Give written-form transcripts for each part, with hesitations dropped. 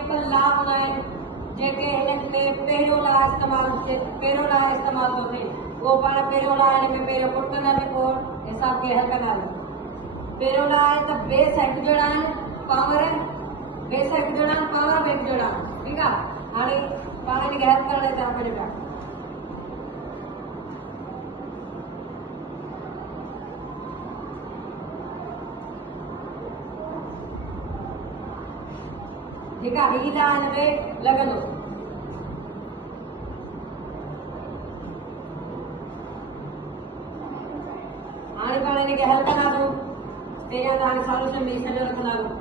Grammatical ला हूंदा आहिनि जेके हिन में पहिरियों ला इस्तेमाल थो थिए वो पाण पहिरियों ला हिन में पहिरियों पुटंदासीं पोइ हिसाब खे हल कंदासीं। पहिरियों ला आहे त बेस हिकु जहिड़ा आहिनि पावर बेस हिकु जहिड़ा आहिनि पावर बि हिकु जहिड़ा आहिनि। ठीकु आहे हाणे पाण हिनखे हल करण लाइ तव्हां पंहिंजो पिया जेका ही ला हिन में लॻंदो हाणे पाण हिनखे हल कंदासीं पहिरियां त हाणे सॉल्यूशन में सॼो रखंदासीं।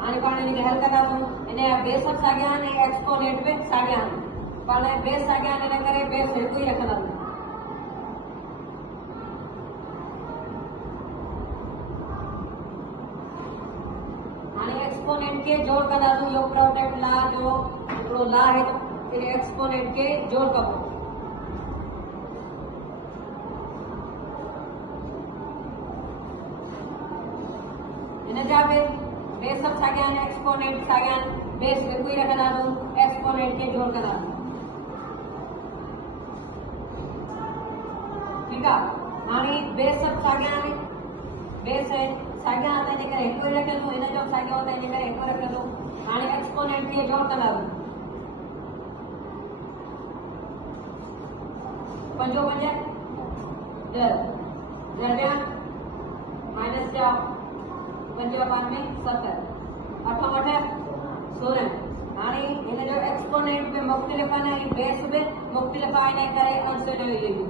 हाणे पाण हिनखे हल कंदासीं हिन जा बेस बि साॻिया आहिनि ऐं एक्सपोनेंट बि साॻिया आहिनि। पाण बेस साॻिया आहिनि हिन करे बेस हिकु ई रखंदासीं। हाणे एक्सपोनेंट खे जोड़ कंदासीं इहो प्रोडक्ट ला जो हिकिड़ो ला आहे त एक्सपोनेंट खे जोड़ कबो। हिन जा बि बेस सब साॻिया आहिनि एक्सपोनेंट साॻिया आहिनि बेस हिकु ई रखंदासीं एक्सपोनेंट खे जोड़ कंदासीं। ठीकु आहे हाणे बेस सब साॻिया आहिनि बेस साॻिया आहिनि हिन करे हिकु ई रखंदो हिन जो साॻियो आहे त हिन करे हिकु रखंदो। हाणे एक्सपोनेंट खे जोड़ कंदासीं 5 5 10 जॾहिं माइनस जा 5 5 में 7 8 8 16। हाणे हिन जो एक्सपोनेंट में मुख़्तलिफ़ आहिनि ऐं बेस बि मुख़्तलिफ़ आहे हिन करे अंश जो इहो